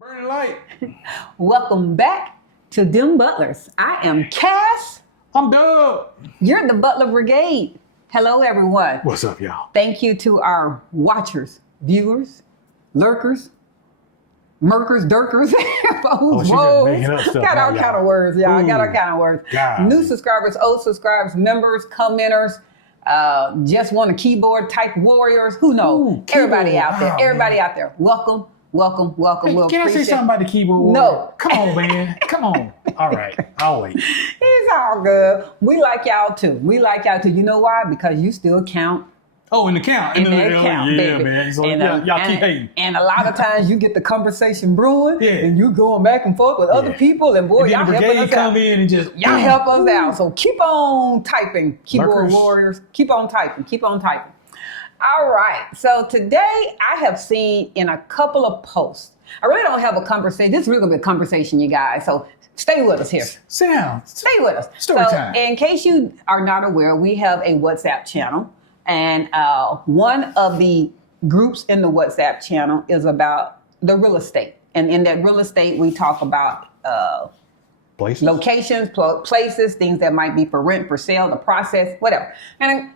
Burning light. Welcome back to DemButlers. I am Cass. I'm Doug. You're the Butler Brigade. Hello, everyone. What's up, y'all? Thank you to our watchers, viewers, lurkers, murkers, dirkers. She's just making up stuff. Got all kind of words, y'all. Got all kind of words. God. New subscribers, old subscribers, members, commenters, just want a keyboard type warriors. Who knows? Everybody out there. Everybody out there. Welcome. Welcome. Hey, can I say something about the keyboard? No. Come on, man. Come on. All right. I'll wait. It's all good. We like y'all too. You know why? Because you still count. Oh, in the count. In the count, yeah, baby. man. So And, y'all keep hating. And a lot of times you get the conversation brewing, Yeah. and you going back and forth with other people, and boy, And then y'all the helping brigade us come out. in and just Y'all help us out. So keep on typing, keyboard Lurkers. warriors. Keep on typing. All right. So today I have seen in a couple of posts. I really don't have a conversation. This is really going to be a conversation, you guys. So stay with us here. Sit down. Stay with us. Story so, time. in case you are not aware, we have a WhatsApp channel. And one of the groups in the WhatsApp channel is about the real estate. And in that real estate, we talk about Places. locations, places, things that might be for rent, for sale, the process, whatever. And I'm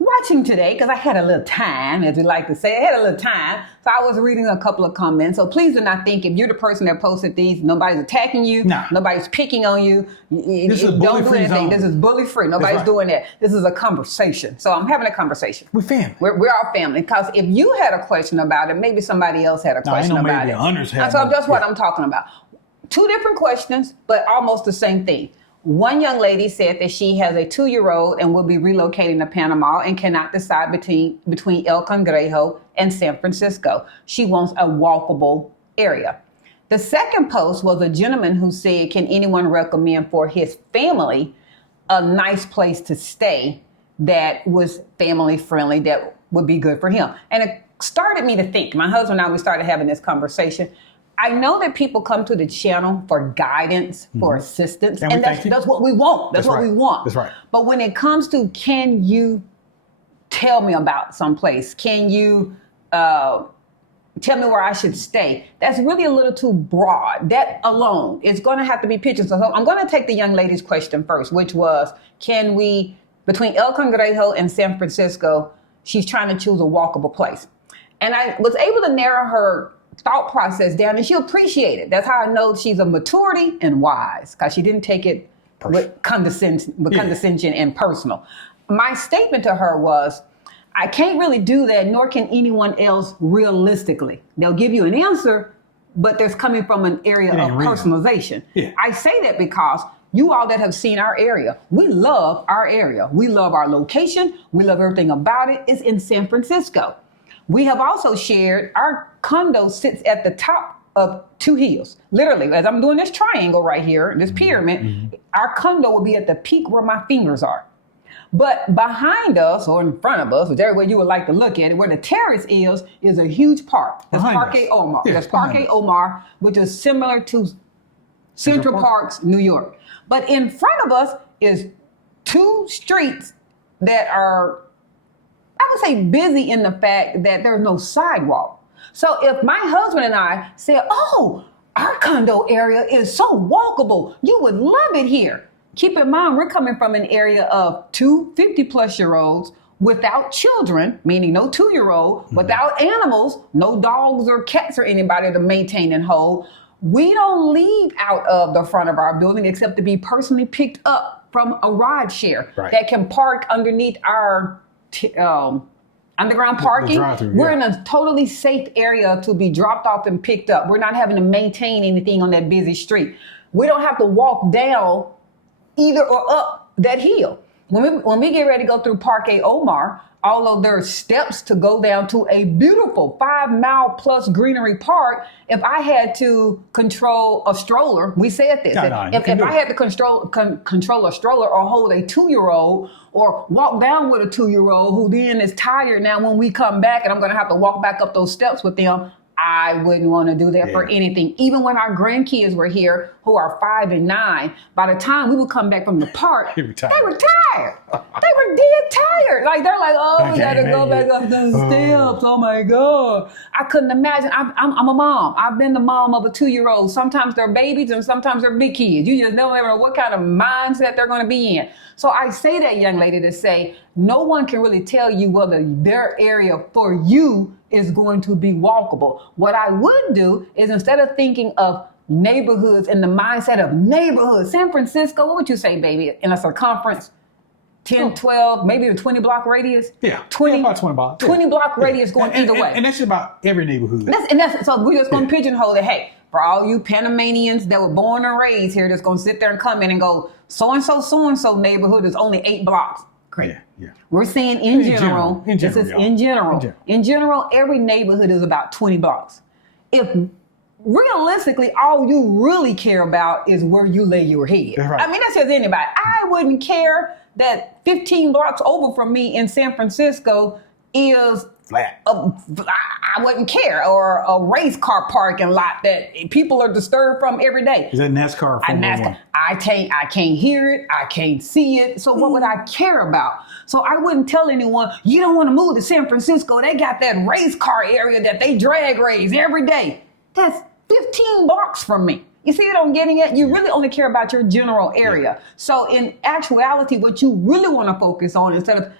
watching today, because I had a little time, as we like to say, I had a little time. So I was reading a couple of comments. So please do not think if you're the person that posted these, nobody's attacking you. Nah. Nobody's picking on you. This is Don't do bully-free anything. zone. This is bully free. Nobody's right. doing that. This is a conversation. So I'm having a conversation. We family. We're all family. Because if you had a question about it, maybe somebody else had a question ain't no about maybe. it. Hundreds have So one. that's what Yeah. I'm talking about. Two different questions, but almost the same thing. One young lady said that she has a 2-year-old and will be relocating to Panama and cannot decide between El Cangrejo and San Francisco. She wants a walkable area. The second post was a gentleman who said, can anyone recommend for his family a nice place to stay that was family friendly, that would be good for him? And it started me to think. My husband and I, we started having this conversation. I know that people come to the channel for guidance, for assistance, and that's what we want. That's what we want. That's right. But when it comes to, can you tell me about someplace? Can you tell me where I should stay? That's really a little too broad. That alone, it's going to have to be pictures. So I'm going to take the young lady's question first, which was, can we, between El Cangrejo and San Francisco, she's trying to choose a walkable place. And I was able to narrow her thought process down, and she appreciated it. That's how I know she's a maturity and wise, because she didn't take it with condescension and personal. My statement to her was, I can't really do that, nor can anyone else realistically. They'll give you an answer, but there's coming from an area of personalization. Yeah. I say that because you all that have seen our area, we love our area. We love our location. We love everything about it. It's in San Francisco. We have also shared our condo sits at the top of 2 hills. Literally, as I'm doing this triangle right here, this pyramid, our condo will be at the peak where my fingers are. But behind us, or in front of us, whichever way you would like to look at it, where the terrace is a huge park. That's Parque Omar. Yeah, That's Parque Omar, which is similar to Central Parks, New York. But in front of us is 2 streets that are, I would say, busy in the fact that there's no sidewalk. So if my husband and I said, oh, our condo area is so walkable, you would love it here. Keep in mind, we're coming from an area of 2 50-plus-year-olds without children, meaning no 2-year-old, without animals, no dogs or cats or anybody to maintain and hold. We don't leave out of the front of our building except to be personally picked up from a ride share that can park underneath our underground parking. We're in a totally safe area to be dropped off and picked up. We're not having to maintain anything on that busy street. We don't have to walk down either or up that hill. When we get ready to go through Parque Omar, although there are steps to go down to a beautiful 5-mile-plus greenery park, if I had to control a stroller, we said this, if I had to control a stroller or hold a 2-year-old or walk down with a 2-year-old who then is tired now when we come back and I'm going to have to walk back up those steps with them, I wouldn't want to do that for anything. Even when our grandkids were here, who are 5 and 9, by the time we would come back from the park, they were tired. They were dead tired. Like, they're like, oh, we got to go back up those steps. Oh, my God. I couldn't imagine. I'm a mom. I've been the mom of a 2-year-old. Sometimes they're babies and sometimes they're big kids. You just don't ever know what kind of mindset they're going to be in. So I say that, young lady, to say no one can really tell you whether their area for you is going to be walkable. What I would do is, instead of thinking of neighborhoods in the mindset of neighborhoods, San Francisco, what would you say, baby, in a circumference? 10, 12, maybe a 20 block radius? Yeah, 20, about 20 blocks. 20 block radius going either way. And that's about every neighborhood. So we're just going to pigeonhole it. Hey, for all you Panamanians that were born and raised here, that's going to sit there and come in and go, so-and-so neighborhood is only 8 blocks. Great. Yeah. We're saying in general, in general, every neighborhood is about 20 blocks. If realistically, all you really care about is where you lay your head. Right. I mean, that's just anybody. I wouldn't care that 15 blocks over from me in San Francisco is flat. I wouldn't care. Or a race car parking lot that people are disturbed from every day. Is that NASCAR? I can't hear it. I can't see it. So what would I care about? So I wouldn't tell anyone, you don't want to move to San Francisco. They got that race car area that they drag race every day. That's 15 blocks from me. You see what I'm getting at? You really only care about your general area. Yeah. So in actuality, what you really want to focus on, instead of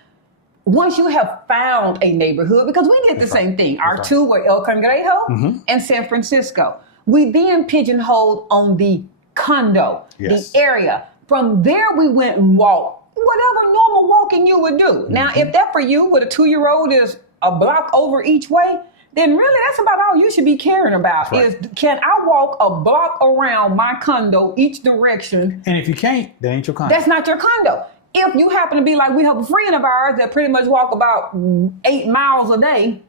once you have found a neighborhood, because we did the same thing. Our two were El Cangrejo and San Francisco. We then pigeonholed on the condo, the area. From there, we went and walked whatever normal walking you would do. Now, if that for you, with a 2-year-old, is a block over each way, then really that's about all you should be caring about is, can I walk a block around my condo each direction? And if you can't, that ain't your condo. That's not your condo. If you happen to be like, we have a friend of ours that pretty much walk about 8 miles a day,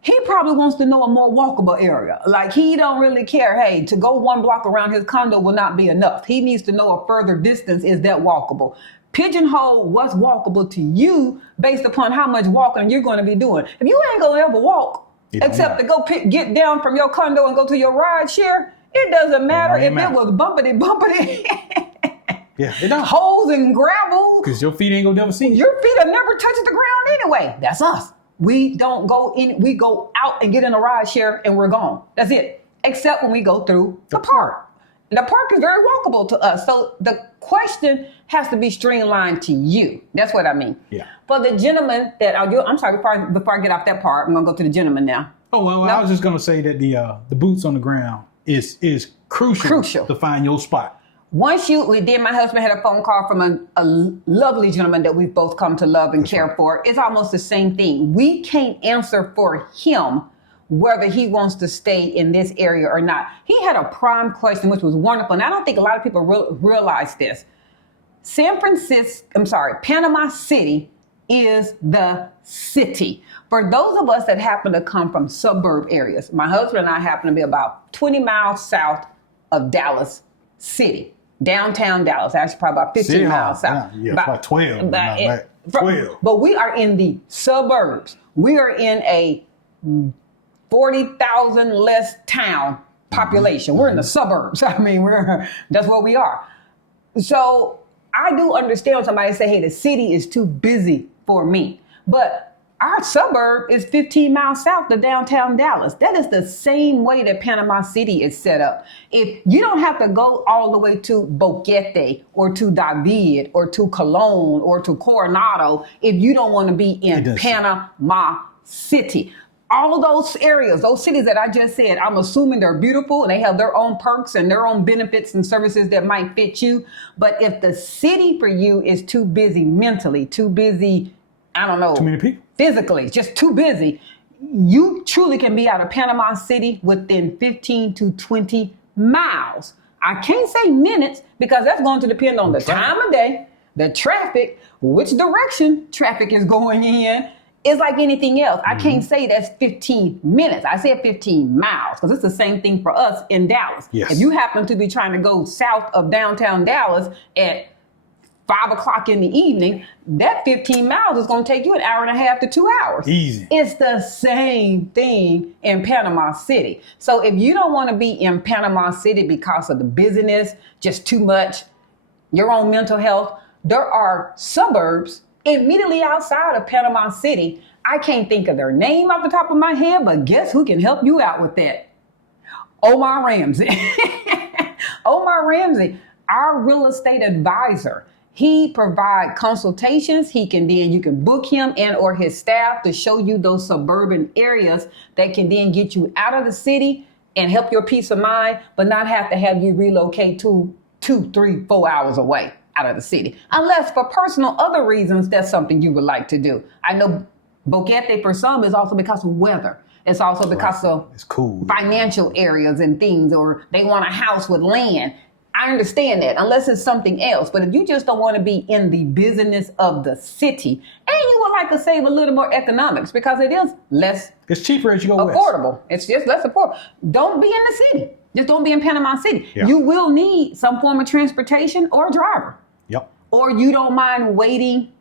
he probably wants to know a more walkable area. Like, he don't really care, hey, to go 1 block around his condo will not be enough. He needs to know a further distance, is that walkable? Pigeonhole what's walkable to you based upon how much walking you're going to be doing. If you ain't going to ever walk, except to go get down from your condo and go to your ride share, it doesn't matter if it was bumpity. Yeah, it don't. Holes and gravel. Because your feet ain't gonna never see it. Your feet have never touched the ground anyway. That's us. We don't go in, we go out and get in a ride share and we're gone. That's it. Except when we go through the park. The park is very walkable to us. So the question has to be streamlined to you. That's what I mean. Yeah. For the gentleman that I'm sorry, before I get off that part, I'm gonna go to the gentleman now. Oh, well, I was just gonna say that the boots on the ground is crucial to find your spot. My husband had a phone call from a lovely gentleman that we've both come to love and care for. It's almost the same thing. We can't answer for him whether he wants to stay in this area or not. He had a prime question, which was wonderful. And I don't think a lot of people realize this. Panama City is the city. For those of us that happen to come from suburb areas, my husband and I happen to be about 20 miles south of Dallas City. Downtown Dallas, actually probably about 15 miles south. Yeah, about 12. 12. But we are in the suburbs. We are in a 40,000 less town population. We're in the suburbs. I mean, that's where we are. So I do understand when somebody say, hey, the city is too busy for me. But our suburb is 15 miles south of downtown Dallas. That is the same way that Panama City is set up. If you don't have to go all the way to Boquete or to David or to Colon or to Coronado if you don't want to be in Panama City. All of those areas, those cities that I just said, I'm assuming they're beautiful and they have their own perks and their own benefits and services that might fit you. But if the city for you is too busy mentally, too busy, I don't know. Too many people. Physically, just too busy. You truly can be out of Panama City within 15 to 20 miles. I can't say minutes because that's going to depend on the time of day, the traffic, which direction traffic is going in. It's like anything else. I can't say that's 15 minutes. I said 15 miles because it's the same thing for us in Dallas. Yes. If you happen to be trying to go south of downtown Dallas at 5 o'clock in the evening, that 15 miles is going to take you an hour and a half to 2 hours. Easy. It's the same thing in Panama City. So if you don't want to be in Panama City because of the busyness, just too much, your own mental health, there are suburbs immediately outside of Panama City. I can't think of their name off the top of my head, but guess who can help you out with that? Omar Ramsey. Omar Ramsey, our real estate advisor. He provides consultations. You can book him and or his staff to show you those suburban areas that can then get you out of the city and help your peace of mind, but not have to have you relocate 2, 3, 4 hours away out of the city. Unless for personal other reasons, that's something you would like to do. I know Boquete for some is also because of weather. It's also because of it's cool. Financial areas and things, or they want a house with land. I understand that, unless it's something else. But if you just don't want to be in the business of the city, and you would like to save a little more economics, because it is less. It's cheaper as you go affordable. west. It's just less affordable. Don't be in the city. Just don't be in Panama City. Yeah. You will need some form of transportation or a driver. Yep. Or you don't mind waiting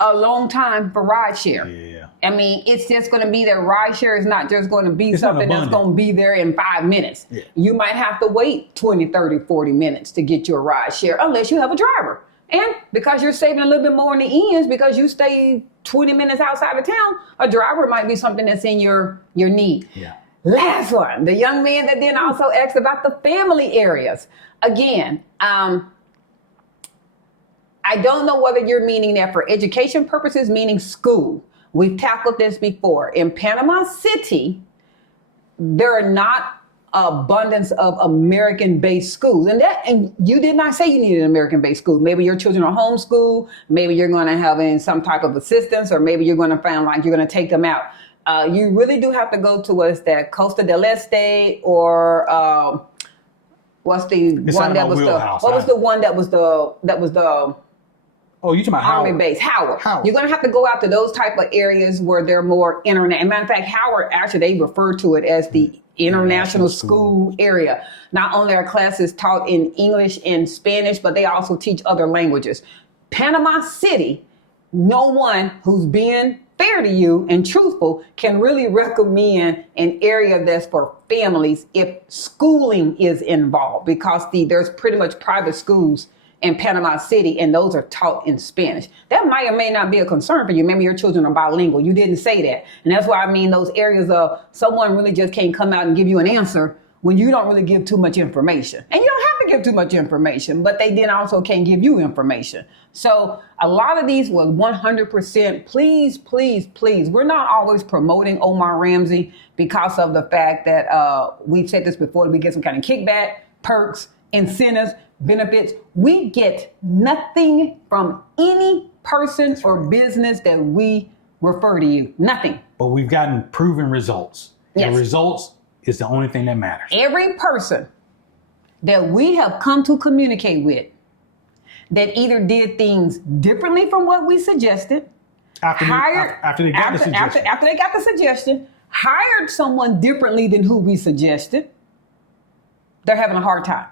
a long time for rideshare. Yeah. I mean, it's just going to be there. Rideshare is not just going to be something that's going to be there in 5 minutes. Yeah. You might have to wait 20, 30, 40 minutes to get your rideshare unless you have a driver. And because you're saving a little bit more in the ends because you stay 20 minutes outside of town, a driver might be something that's in your need. Yeah. Last one, the young man that then also asked about the family areas. Again, I don't know whether you're meaning that for education purposes, meaning school. We've tackled this before. In Panama City, there are not abundance of American-based schools. And you did not say you needed an American-based school. Maybe your children are homeschooled. Maybe you're going to have some type of assistance, or maybe you're going to find like you're going to take them out. You really do have to go to us that Costa del Este, or what's the one that was the Oh, you talking about Army Howard? base, Howard. You're going to have to go out to those type of areas where they're more internet. As a matter of fact, Howard, actually, they refer to it as the international school area. Not only are classes taught in English and Spanish, but they also teach other languages. Panama City, no one who's being fair to you and truthful can really recommend an area that's for families if schooling is involved, because there's pretty much private schools in Panama City, and those are taught in Spanish. That might or may not be a concern for you. Maybe your children are bilingual. You didn't say that. And that's why I mean those areas of someone really just can't come out and give you an answer when you don't really give too much information. And you don't have to give too much information, but they then also can't give you information. So a lot of these was 100%, please, please, please. We're not always promoting Omar Ramsey because of the fact that we've said this before, we get some kind of kickback, perks, incentives, benefits. We get nothing from any person or business that we refer to you. Nothing. But we've gotten proven results. Yes. The results is the only thing that matters. Every person that we have come to communicate with that either did things differently from what we suggested, After they got the suggestion, hired someone differently than who we suggested, they're having a hard time.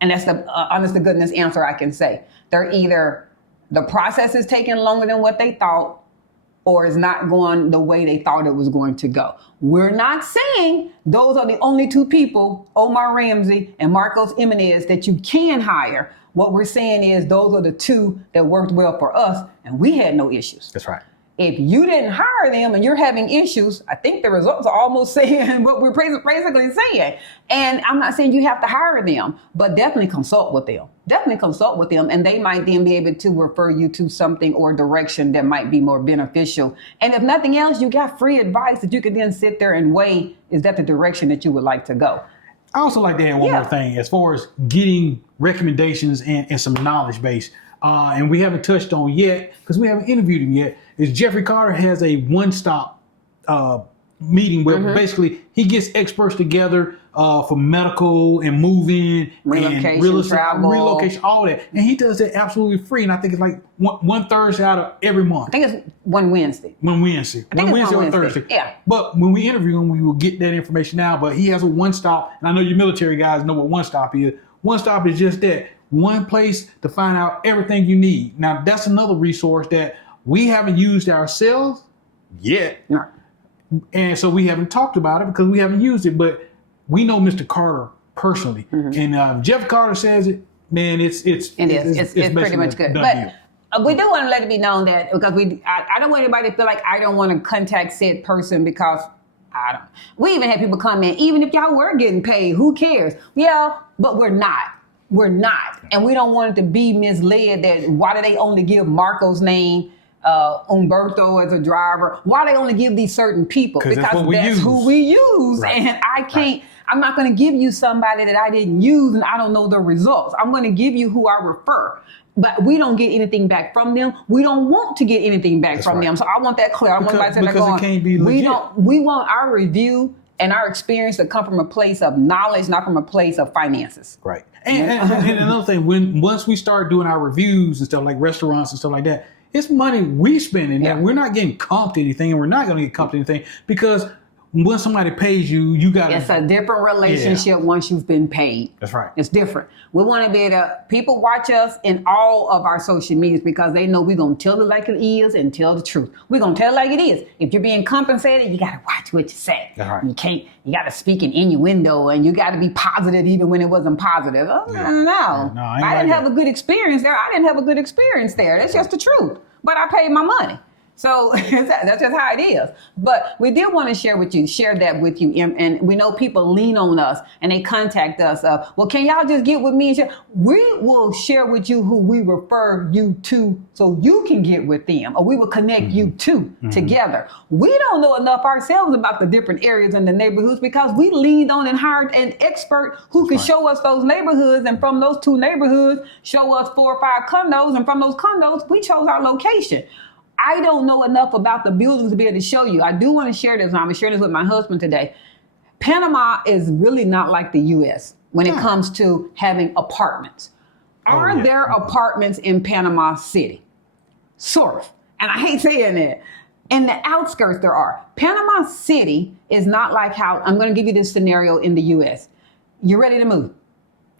And that's the honest to goodness answer I can say. They're either the process is taking longer than what they thought, or is not going the way they thought it was going to go. We're not saying those are the only two people, Omar Ramsey and Marcos Jimenez, that you can hire. What we're saying is those are the two that worked well for us, and we had no issues. That's right. If you didn't hire them and you're having issues, I think the results are almost saying what we're basically saying. And I'm not saying you have to hire them, but definitely consult with them. And they might then be able to refer you to something or direction that might be more beneficial. And if nothing else, you got free advice that you can then sit there and weigh, is that the direction that you would like to go? I also like to add one more thing as far as getting recommendations and some knowledge base. And we haven't touched on yet, because we haven't interviewed him yet, is Jeffrey Carter has a one-stop meeting where basically he gets experts together for medical and moving, relocation, real estate, travel, relocation, all that. And he does that absolutely free. And I think it's like one Thursday out of every month. I think it's one Wednesday. One Wednesday or Thursday. Yeah. But when we interview him, we will get that information now. But he has a one-stop. And I know you military guys know what one-stop is. One-stop is just that. one place to find out everything you need. Now, that's another resource that we haven't used ourselves yet. No. And so we haven't talked about it because we haven't used it. But we know Mr. Carter personally. And Jeff Carter says it, man, it's pretty much good. But we do want to let it be known that because I don't want anybody to feel like I don't want to contact said person because I don't. We even had people come in, even if y'all were getting paid, who cares? Yeah, but we're not. We're not. And we don't want it to be misled that why do they only give Marco's name, Umberto as a driver? Why do they only give these certain people? Because that's who we use. Right. And I can't, I'm not going to give you somebody that I didn't use and I don't know the results. I'm going to give you who I refer. But we don't get anything back from them. We don't want to get anything back from them. So I want that clear. I want everybody to say that going. It can't be legit. We want our review and our experience to come from a place of knowledge, not from a place of finances. Right. And another thing, once we start doing our reviews and stuff like restaurants and stuff like that, it's money we spending. Yeah. We're not getting comped anything, and we're not going to get comped anything because when somebody pays you, you got to... It's a different relationship once you've been paid. That's right. It's different. We want to be able to... People watch us in all of our social medias because they know we're going to tell it like it is and tell the truth. We're going to tell it like it is. If you're being compensated, you got to watch what you say. That's right. You got to speak in innuendo and you got to be positive even when it wasn't positive. No. I didn't have a good experience there. I didn't have a good experience there. That's just the truth. But I paid my money. So that's just how it is. But we did want to share that with you. And we know people lean on us and they contact us. Well, can y'all just get with me and share? We will share with you who we refer you to so you can get with them, or we will connect you to together. We don't know enough ourselves about the different areas in the neighborhoods because we leaned on and hired an expert who could show us those neighborhoods. And from those 2 neighborhoods, show us 4 or 5 condos. And from those condos, we chose our location. I don't know enough about the buildings to be able to show you. I do want to share this, and I'm going to share this with my husband today. Panama is really not like the U.S. when it comes to having apartments. Are there apartments in Panama City? Sort of. And I hate saying that. In the outskirts, there are. Panama City is not like how, I'm going to give you this scenario in the U.S. You're ready to move.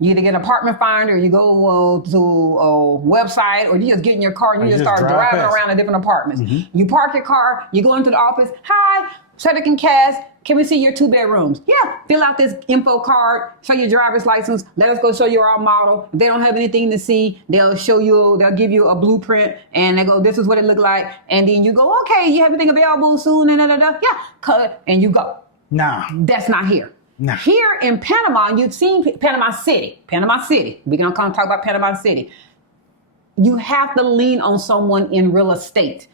You either get an apartment finder, or you go to a website, or you just get in your car and you just start driving around to different apartments. You park your car, you go into the office. Hi, Cedric and Cass, can we see your 2 bedrooms? Yeah, fill out this info card, show your driver's license, let us go show you our model. If they don't have anything to see, they'll give you a blueprint and they go, this is what it looked like. And then you go, okay, you have everything available soon, yeah, cut, and you go. Nah. That's not here. Nah. Here in Panama, you've seen Panama City. We're going to talk about Panama City. You have to lean on someone in real estate.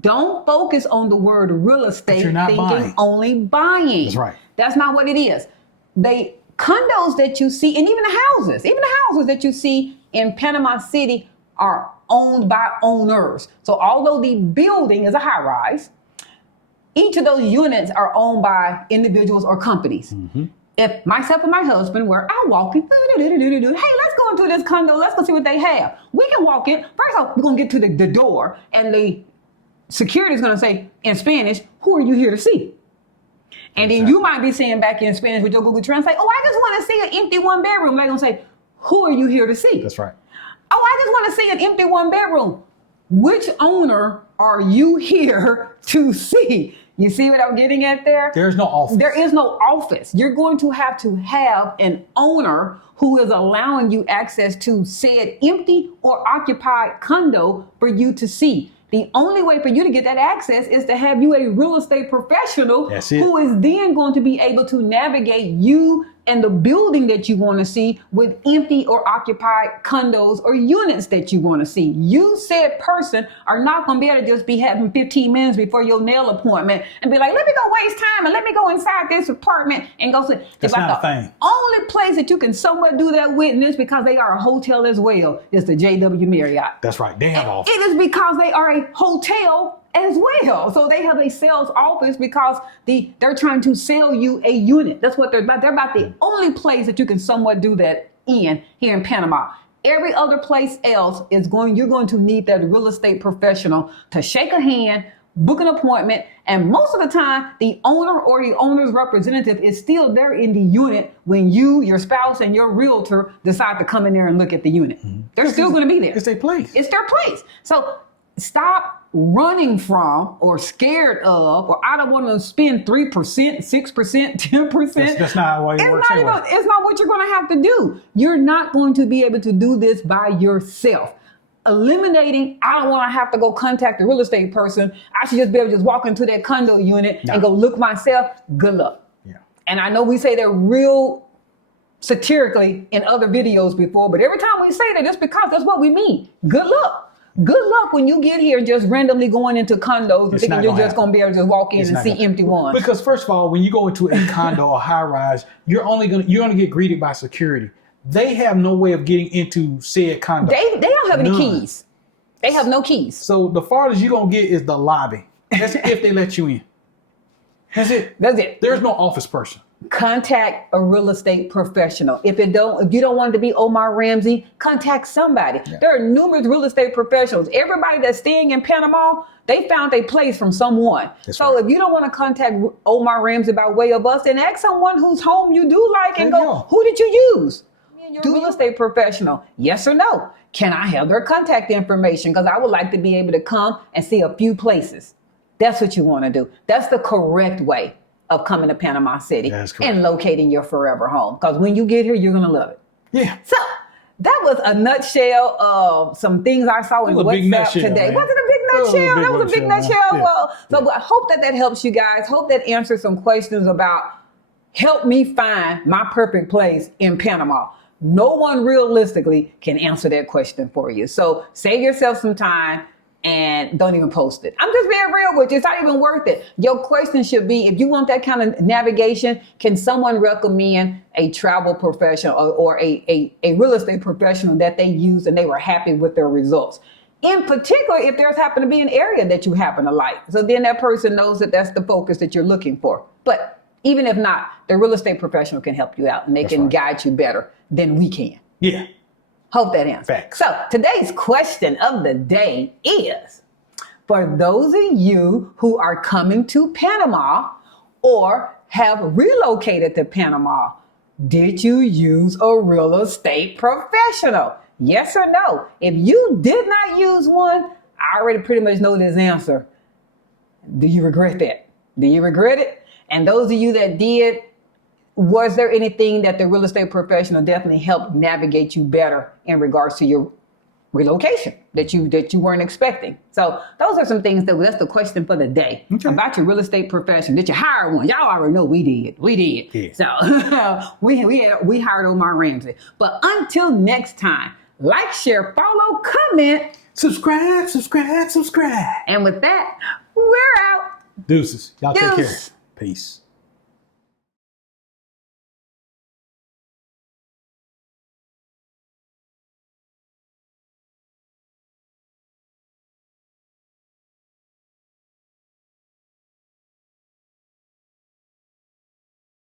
Don't focus on the word real estate thinking only buying. That's right. That's not what it is. The condos that you see, and even the houses that you see in Panama City are owned by owners. So although the building is a high rise, each of those units are owned by individuals or companies. If myself and my husband were out walking, hey, let's go into this condo, let's go see what they have. We can walk in. First off, we're going to get to the door, and the security is going to say in Spanish, who are you here to see? And then you might be saying back in Spanish with your Google Translate, oh, I just want to see an empty 1-bedroom. They're going to say, who are you here to see? That's right. Oh, I just want to see an empty 1-bedroom. Which owner are you here to see? You see what I'm getting at there? There's no office. There is no office. You're going to have an owner who is allowing you access to said empty or occupied condo for you to see. The only way for you to get that access is to have you a real estate professional who is then going to be able to navigate you and the building that you want to see with empty or occupied condos or units that you want to see. You said person are not going to be able to just be having 15 minutes before your nail appointment and be like, let me go waste time and let me go inside this apartment and go see. That's not a thing. Only place that you can somewhat do that with, and it's because they are a hotel as well, is the JW Marriott. That's right. They have office. It is because they are a hotel as well. So they have a sales office because they're trying to sell you a unit. That's what they're about. They're about the only place that you can somewhat do that in here in Panama. Every other place else you're going to need that real estate professional to shake a hand, book an appointment, and most of the time, the owner or the owner's representative is still there in the unit when you, your spouse, and your realtor decide to come in there and look at the unit. They're still going to be there. It's their place. It's their place. So stop running from or scared of, or I don't want to spend 3%, 6%, 10%. That's not how it works anyway. It's not what you're going to have to do. You're not going to be able to do this by yourself. Eliminating, I don't want to have to go contact the real estate person. I should just be able to just walk into that condo unit and go look myself. Good luck. Yeah. And I know we say that real satirically in other videos before, but every time we say that, it's because that's what we mean. Good luck. Good luck when you get here just randomly going into condos and thinking you're just going to be able to just walk in and see empty ones. Because first of all, when you go into a condo or high rise, you're only going to get greeted by security. They have no way of getting into said condo. They don't have any keys. They have no keys. So the farthest you're going to get is the lobby. That's if they let you in. That's it. That's it. There's no office person. Contact a real estate professional. If you don't want it to be Omar Ramsey, contact somebody. Yeah. There are numerous real estate professionals. Everybody that's staying in Panama, they found a place from someone. So if you don't want to contact Omar Ramsey by way of us, then ask someone whose home you do like and go, who did you use? You're a real estate professional. Yes or no? Can I have their contact information? Because I would like to be able to come and see a few places. That's what you want to do. That's the correct way of coming to Panama City and locating your forever home. Because when you get here, you're going to love it. Yeah. So that was a nutshell of some things I saw in WhatsApp today. Was it a big nutshell? That was a big nutshell. Well, so I hope that helps you guys. Hope that answers some questions about help me find my perfect place in Panama. No one realistically can answer that question for you. So save yourself some time and don't even post it. I'm just being real with you. It's not even worth it. Your question should be, if you want that kind of navigation, can someone recommend a travel professional or a real estate professional that they use and they were happy with their results? In particular, if there's happen to be an area that you happen to like. So then that person knows that that's the focus that you're looking for. But even if not, the real estate professional can help you out and they can guide you better than we can. Yeah. Hope that answers. Facts. So today's question of the day is, for those of you who are coming to Panama or have relocated to Panama, did you use a real estate professional? Yes or no? If you did not use one, I already pretty much know this answer. Do you regret that? Do you regret it? And those of you that did, was there anything that the real estate professional definitely helped navigate you better in regards to your relocation that you weren't expecting? So those are some things that's the question for the day about your real estate professional. Did you hire one? Y'all already know we did. We did. Yeah. So we hired Omar Ramsey. But until next time, like, share, follow, comment, subscribe. And with that, we're out. Deuces. Y'all take care. Peace.